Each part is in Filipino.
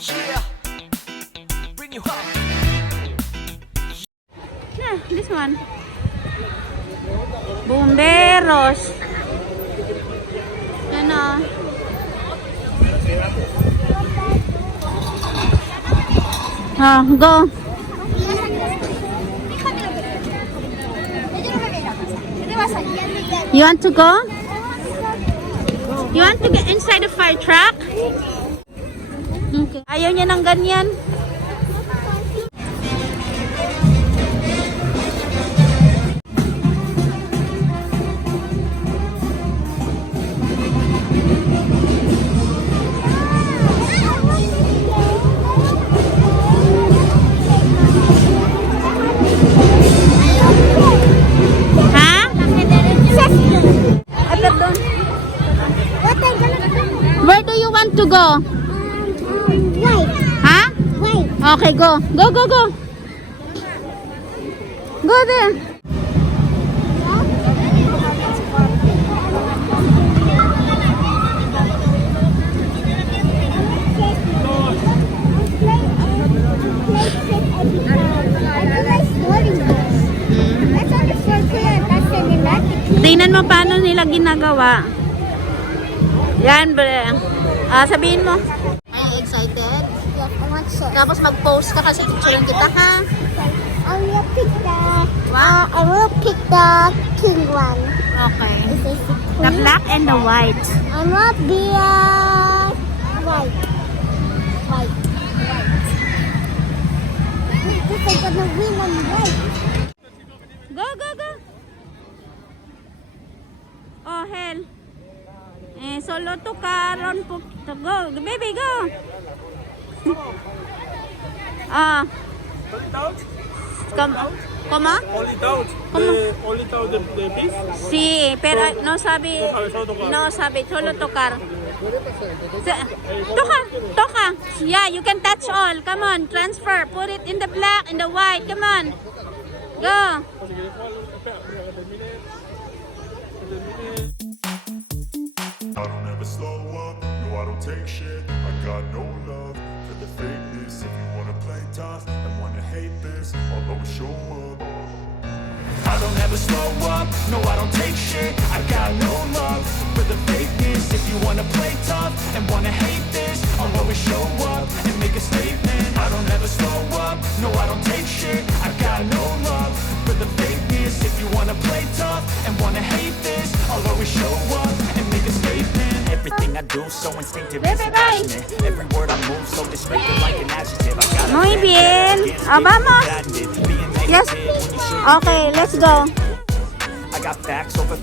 Yeah, bring you up. Yeah, this one. Bomberos. Ano? Go. You want to go? You want to get inside the fire truck? Okay. Ayaw niya ng ganyan. Where do you want to go? White. Huh? White. Okay, go. Go, go, go. Go there. Tingnan mo paano nila ginagawa. Yan, sabihin mo. Are you excited? Yes, I want to. Tapos mag-post ka kasi picturean kita, ha? I will pick the. Wow. I will pick the king one. Okay. This is The black and the white. I want the white. White. This is gonna win on white. Go, go, go. Oh, hell. Solo to karon po. Go, baby, go. Come on. Only doubt. Only doubt the piece. Sí, pero no sabi, solo tocar. Toca. Yeah, you can touch all. Come on, transfer. Put it in the black, in the white. Come on. Go. I don't ever slow up, no I don't take shit. I got no love for the fakeness. If you wanna play tough and wanna hate this, I'll always show up. I don't ever slow up, no I don't take shit. I got no love for the fakeness. If you wanna play tough and wanna hate this, I'll always show up and make a statement. I don't ever slow up, no I don't take shit. I got no love for the fakeness. If you wanna play tough and wanna hate this, I'll always show up and make a statement. Everything I do so instinctive and so passionate. Every word I move so descriptive like an adjective. I got Muy bien. Vamos. Yes. Okay, let's go. I got facts over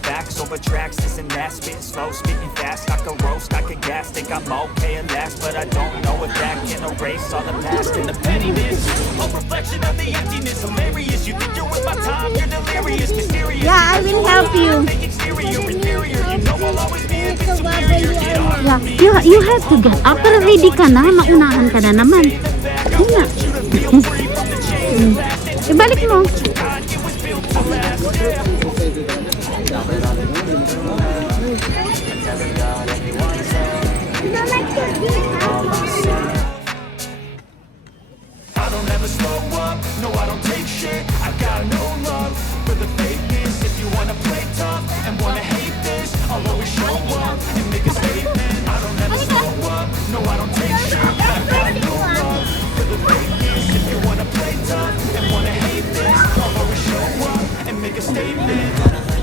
tracks, this and that, spitting slow, speaking fast, I could roast, I could gas, think I'm okay at last, but I don't know if that can erase all the past and the pettiness, a reflection of the emptiness, hilarious, you think you're with my time, you're delirious, mysterious, Yeah, I will help you. exterior, inferior, you know I'll always be a bit superior, get on. Yeah, you have to get up. Pero ready ka na, maunahan ka na naman. Yun na. Ibalik mo. I don't ever slow up, no I don't take shit. I got no love for the fakeness. If you wanna play tough and wanna hate this, I'll always show up and make a statement. I don't ever slow up, no I don't take shit. I got no love for the fakeness. If you wanna play tough and wanna hate this, I'll always show up and make a statement.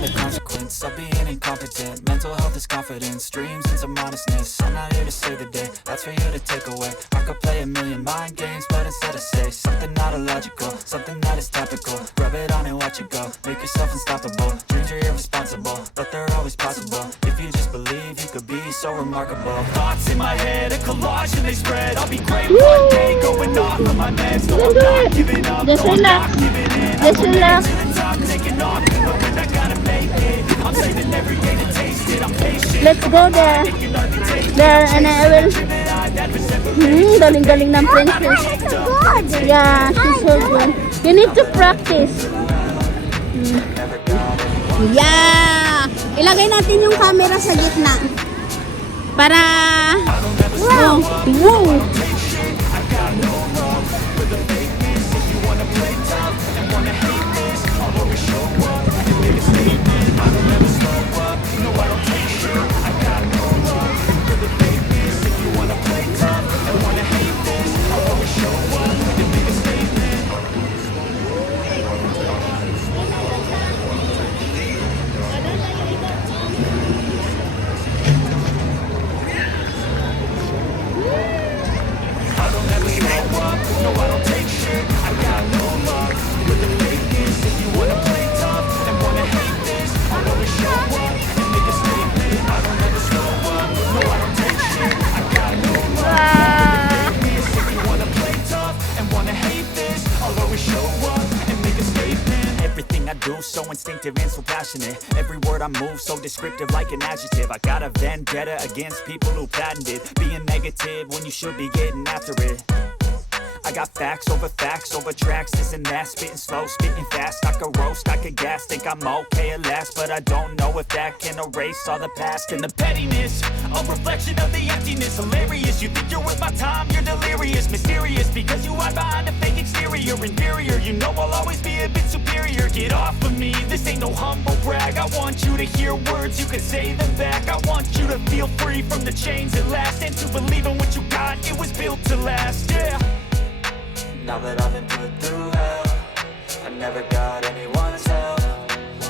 The consequence of being incompetent. Mental health is confidence, dreams and some honestness. I'm not here to save the day, that's for you to take away. I could play a million mind games, but instead I say something not illogical, something that is topical. Rub it on and watch it go, make yourself unstoppable. Dreams are irresponsible, but they're always possible. If you just believe, you could be so remarkable. Thoughts in my head, a collage and they spread. I'll be great one day, going off of my meds. No, I'm not giving up, Just no, I'm relax. not giving in. Just relax. To the top, taking off, knowing I gotta make it. I'm saving every day to taste it, I'm patient. Let's go there. There, and I will. Galing-galing ng princess. Yeah, she's so good. You need to practice. Yeah! Ilagay natin yung camera sa gitna. Para... Wow! Wow! instinctive and so passionate. Every word I move so descriptive like an adjective. I got a vendetta against people who patented being negative when you should be getting after it. I got facts over tracks, this and that. Spitting slow, spitting fast, I could roast, I could gas. Think I'm okay at last, but I don't know if that can erase all the past. And the pettiness, a reflection of the emptiness. Hilarious, you think you're worth my time, you're delirious. Mysterious, because you hide behind a fake exterior. Inferior, you know I'll always be a bit superior. Get off of me, this ain't no humble brag. I want you to hear words, you can say them back. I want you to feel free from the chains at last, and to believe in what you got, it was built to last, yeah. Now that I've been put through hell, I never got anyone's help.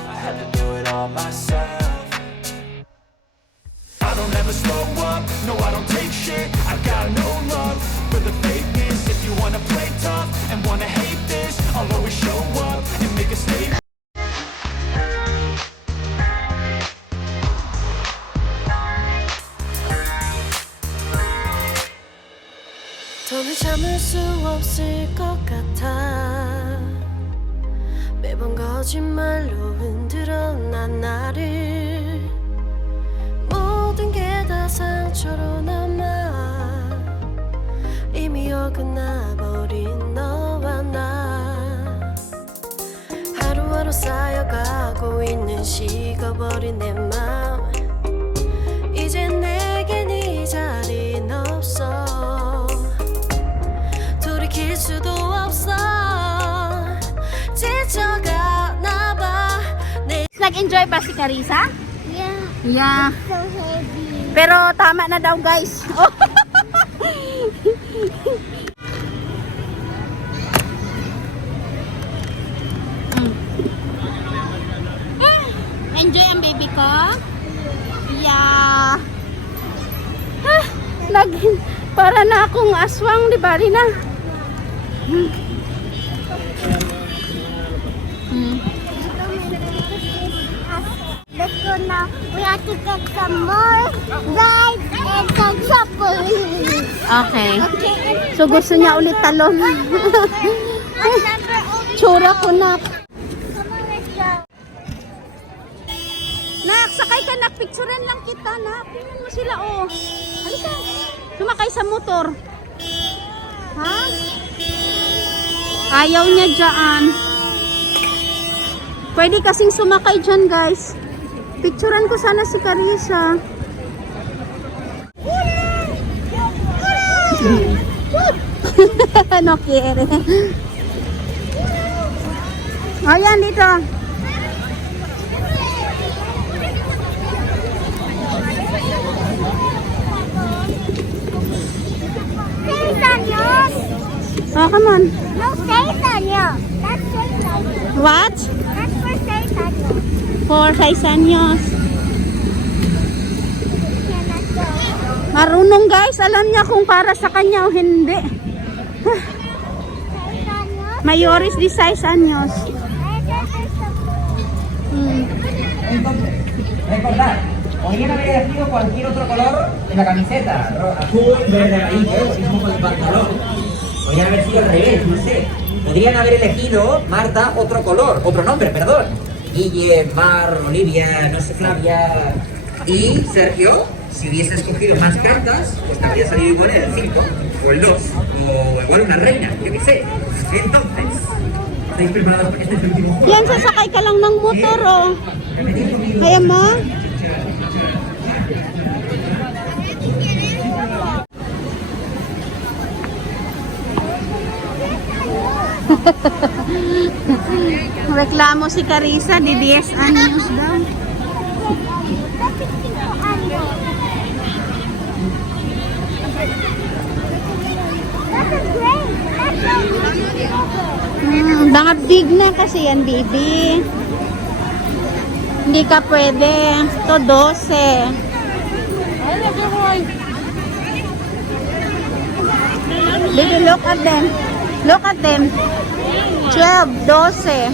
I had to do it all myself. I don't ever slow up, no I don't take shit. I got no love for the fakeness. If you wanna play tough and wanna hate this, I'll always show up and make a statement. 더는 참을 수 없을 것 같아. 매번 거짓말로 흔들어 난 나를. 모든 게 다 상처로 남아. 이미 어긋나버린 너와 나. 하루하루 쌓여가고 있는 식어버린 내 맘. 이제 내겐 이 자리는 없어. 돌이킬 수도 없어. 지쳐가나 봐. Nag-enjoy ba si Carissa? Yeah. Yeah. So heavy. Pero tama na daw, guys. Enjoy ang baby ko? Yeah. Para na akong aswang, di ba, Rina? Let's go now. We have to get some more rides and some trampolines. Okay. Okay. So gusto niya ulit talon. Tsura ko na. Come on, let's go. Nak, sakay ka, nak. Picturean lang kita, nak. Tingnan mo sila, oh. Halika. Sumakay sa motor. Ha? Ayaw niya dyan. Pwede kasing sumakay dyan, guys. Picturean ko sana si Carissa. No quiere. Ayan, dito. Oh, come on. No, Seisanyo. That's Seisanyo. What? That's for Seisanyo. For 6 años. Yeah, let's go. Marunong, guys. Alam niya kung para sa kanya o hindi. Seisanyo. Mayores de 6 años. Recordad, podrían haber elegido cualquier otro color en la camiseta, azul, verde, amarillo, lo mismo con el pantalón. Podrían haber sido al revés, no sé. Podrían haber elegido, Marta, otro color, otro nombre, perdón. Guille, Mar, Olivia, no sé, Flavia. Y Sergio, si hubiese escogido más cartas, pues te habría salido igual el 5, o el 2, o igual una reina, yo qué sé. Entonces, ¿estáis preparados para este último juego? Yan, sasakay ka lang ng motor, oh. Kaya mo? Reklamo si Carissa, di 10 años daw. Mga big na kasi yan, baby. Hindi ka pwede. To 12. Baby, look at them. Look at them. 12, 12.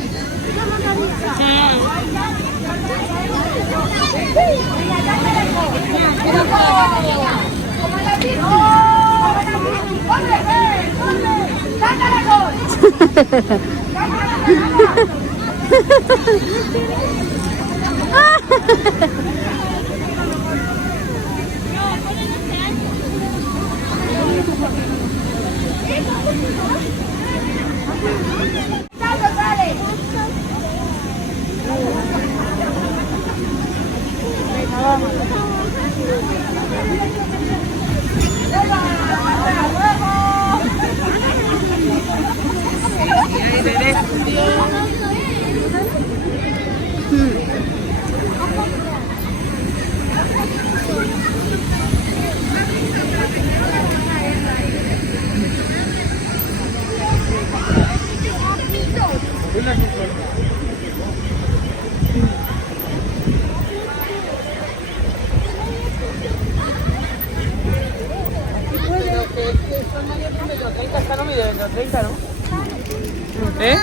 ¿Eh?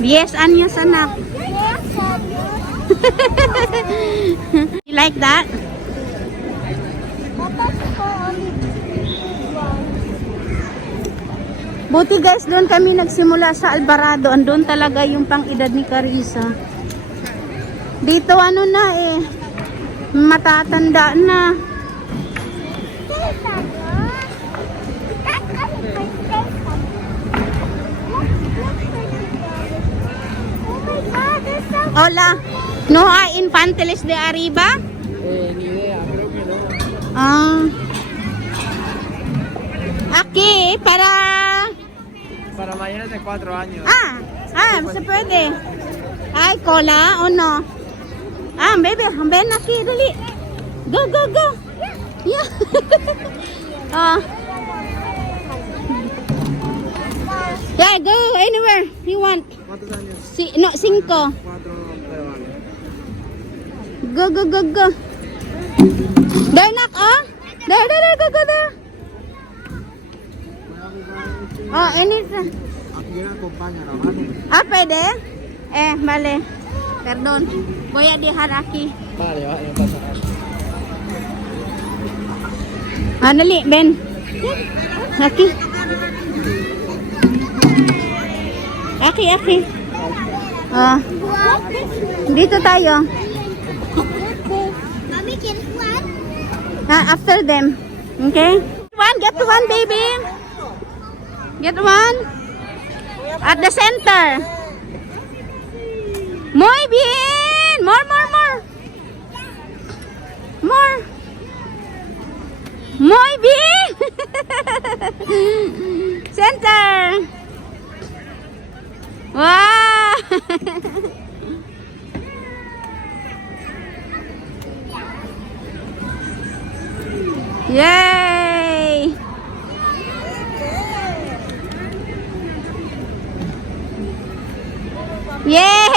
Yes, anyos anak. You like that? Buti guys, doon kami nagsimula sa Alvarado. Andun talaga yung pang-edad ni Carissa. Dito ano na eh, matatanda na. Hola, ¿no hay infantiles de arriba? Ni idea, creo que no. Ah. Aquí, para... Para mayores de 4 años. Se puede. ¿Hay cola o no? Baby, ven aquí, dali. Go, go, go. Yeah. Yeah, go anywhere you want. ¿Cuántos años? No, 5. 4, pero vale. Go, go, go, go. There, nak, oh. There, go, go, there. Anytime. Aquí una compañera, ¿vale? Pwede? Vale. Perdón. Voy a dejar aquí. Vale, no pasa nada. Dali, ven. Aquí. Aki. Dito tayo. Mommy, can one? After them. Okay? Get one, baby. Get one. At the center. Muy bien. More. Muy bien. Center. Wow. Yay. Yeah!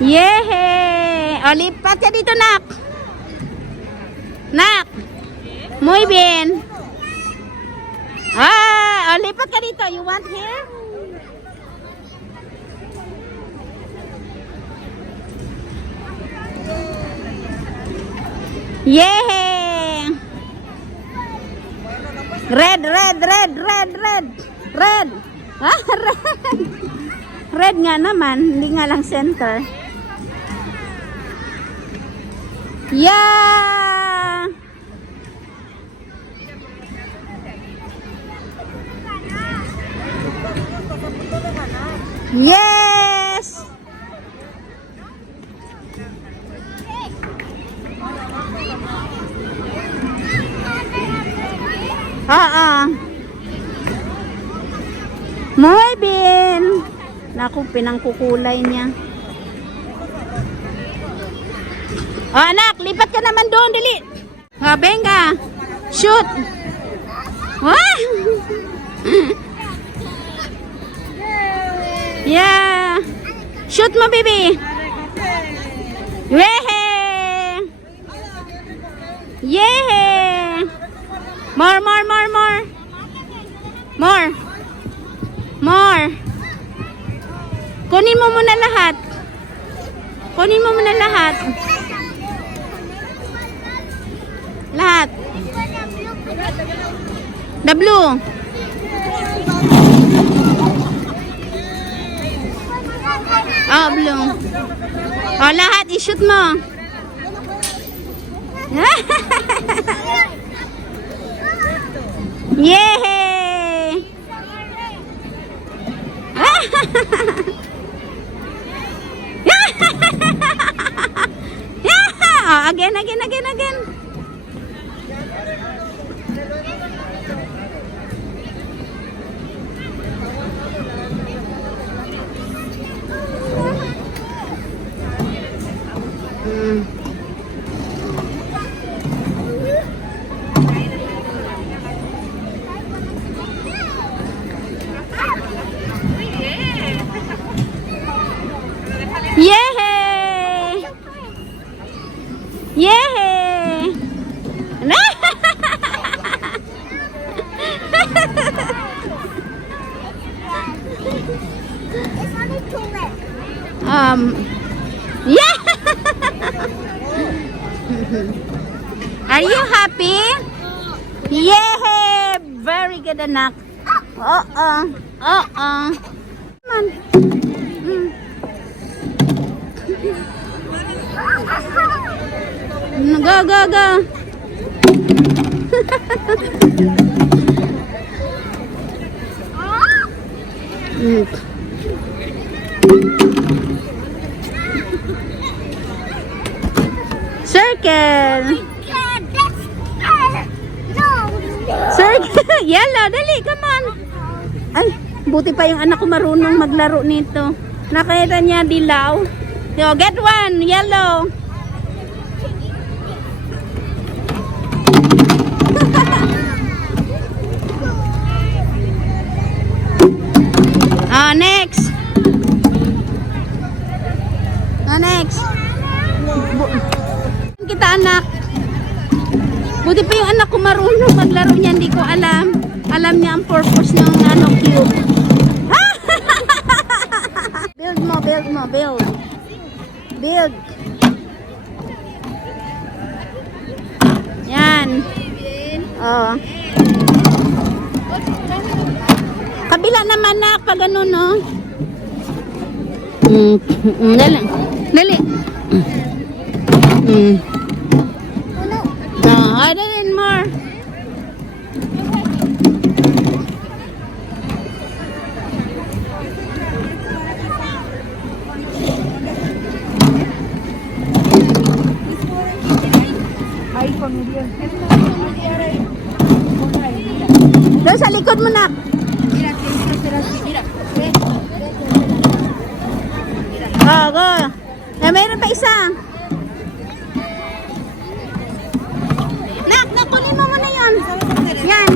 Yeah! O, lipat ka dito, nak. Nak. Muy bien. O, lipat ka dito. You want here? Yeah! Red. Red. Red nga naman, hindi nga lang center. Yeah! Yes! Muy bien. Naku, pinangkukulay niya. Anak, lipat ka naman doon, dali. Venga. Shoot. Yeah. Shoot mo, baby. Yeah. More. Kunin mo muna lahat. The blue. Oh, blue. Oh, lahat i-shoot mo. Yay! Oh, again. Yay! Yay! It's only tulip. Yeah! Are you happy? Yay! Very good, anak. Come on. Go. Circle. Circle. Yellow. Dali, come on. Ay, buti pa yung anak ko marunong maglaro nito. Nakita niya dilaw. So, get one. Yellow. Next. Next. Kita anak. Buti pa yung anak ko marunong maglaro niya. Hindi ko alam. Alam niya ang purpose ng cube. Build. Yan. Oh. Kabila naman na pag ano, no? Dali. I didn't more. Doon sa likod mo na. Go. Mayroon pa isa. Kunin mo muna yan. Yan.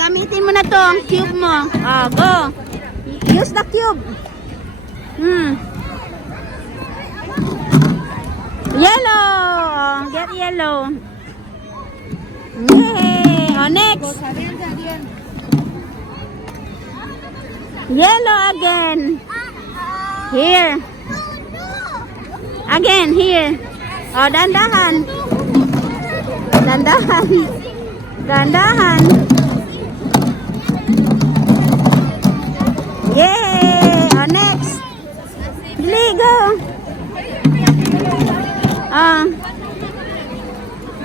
Gamitin mo na to ang cube mo. Go. Use the cube. Yellow. Get yellow. Yay. Next. Yellow again. Here. Again, here. Dandahan. Yay! Next. Dali, go.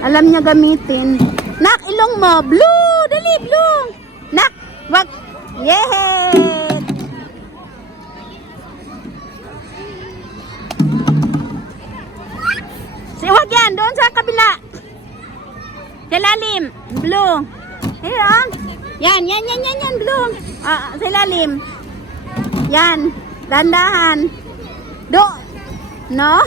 Alam niya gamitin. Nak, ilong mo. Blue. Dali, blue. Nak, wag. Yay! Wag yan. Doon sa kabila. Sa lalim. Blue. Here, Yan. Blue. Sa lalim. Yan. Dandahan. No?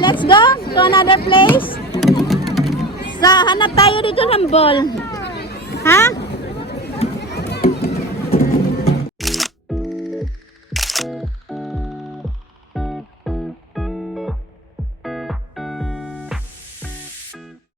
Let's go to another place. Hanap tayo dito ng ball. Ha?